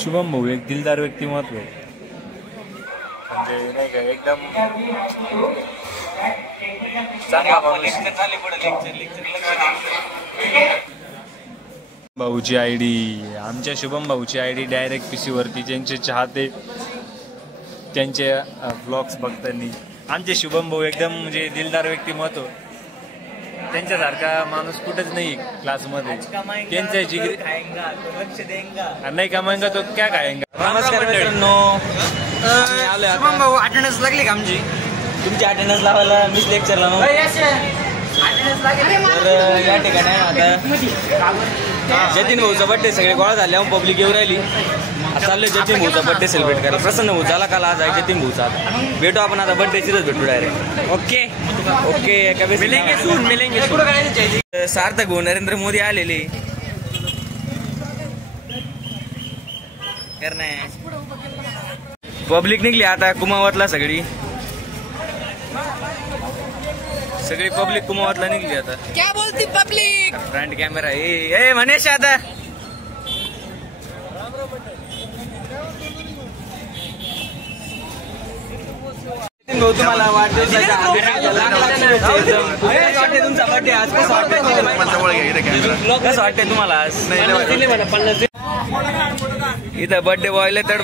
शुभम भाऊ एक दिलदार व्यक्तिमत्व म्हणजे नाही का एकदम चांगला माणूस. भाऊची आयडी आमच्या शुभम भाऊची आयडी डायरेक्ट पीसी वरती ज्यांचे चाहते त्यांचे ब्लॉग्स बघताना आमचे शुभम भाऊ एकदम म्हणजे दिलदार व्यक्तिमत्व. त्यांच्यासारखा माणूस कुठेच नाही क्लासमध्ये. त्यांच्या जिगरी नाही कमाएंगा तो क्या खाएंगा. नमस्कार मित्रांनो, शुभम भाऊ अटेंडन्स लागली का आमची? तुमची अटेंडन्स लावायला मीच लेक्चरला मग. तर या ठिकाणी आता जतीन भाऊचा बड्डे सगळे गोळा झाले, पब्लिक येऊ राहिली. चाललोय जतीन भाऊचा बड्डे सेलिब्रेट करायला. प्रसन्न भाऊ झाला काल, आज आहे जतीन भाऊचा. भेटू आपण आता बड्डेचीच भेटू डायरेक्ट. ओके ओके मिलेंगे. सार्थक भाऊ नरेंद्र मोदी आलेले पब्लिक निघली आता कुमावतला. सगळी पब्लिक कुमावतला निघली आता. क्या बोलती पब्लिक. फ्रंट कॅमेरा ए मनीष आता भाऊ तुम्हाला वाढदिवसाच्या तुमचा बर्थडे आज. कसं वाटतंय तुम्हाला आज? इथं बर्थडे बॉयला तर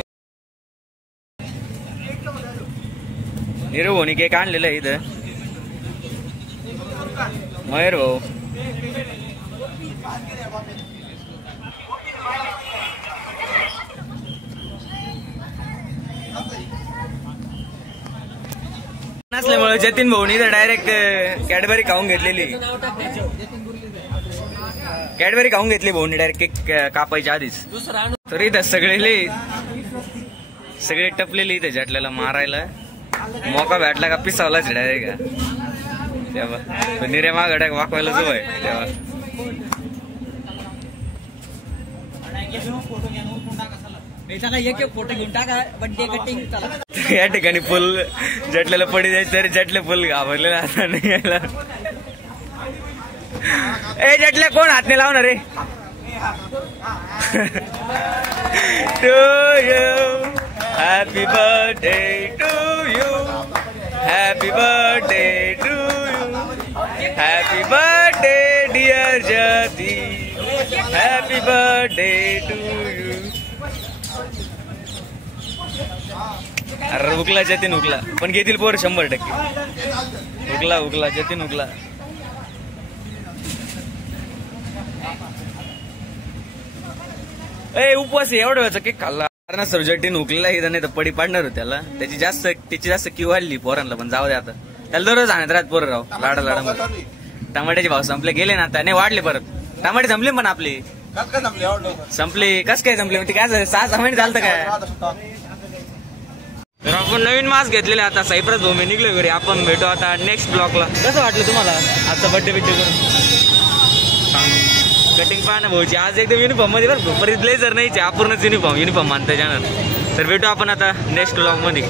हिरो भाऊनी केक आणलेलं आहे इथं. मयूर भाऊ नसल्यामुळे जतीन भाऊनी तर डायरेक्ट कॅडबरी खाऊन घेतलेली. कॅडबरी खाऊन घेतली भाऊनी डायरेक्ट केक कापायच्या आधीच. तर इथं सगळे टपलेले इथे झटल्याला मारायला. मोका भेटला का पिसावलाच डायरेक्ट का तेव्हा निरे मागड्या वाकवायला जो आहे तेव्हा. या ठिकाणी फुल जटलेला पडी जायचं तरी जटले फुल घाबरलेला आता नाही यायला. ए जटले कोण हात नाही लावणार रे. To you happy birthday to you, happy birthday to you, happy birthday dear Jati, happy birthday to you. अरे उकला जतीन उकला पण घेतील पोर 100%. उकला जतीन उकला. ए उपवास एवढं व्हायचं केक खाल्ला ना सर. जटीन उकलेला इथं नाही तर पडी पाडणार होत त्याला. त्याची जास्त क्यू वाढली पोरांना. पण जाऊ दे आता त्याला दररोज आणत राहत पोरं राव लाडा. टमाट्याचे भाव संपले गेले ना आता नाही वाढले परत. टमाटे संपले पण आपले संपले. कस काय संपले म्हणजे काय 6 महिने झालं काय. तर आपण नवीन मास्क घेतलेले आता. सायप्रस भूमी निघलो घरी. आपण भेटू आता नेक्स्ट ब्लॉकला. कसं वाटलं तुम्हाला आजचा बर्थडे बिड्डे करून? सांगू कटिंग पाहा भाऊची आज एकदम युनिफॉर्म मध्ये बरं. परत ब्लेझर नाहीचे अपूर्णच युनिफॉर्म मानता जाणार. तर भेटू आपण आता नेक्स्ट ब्लॉग मध्ये.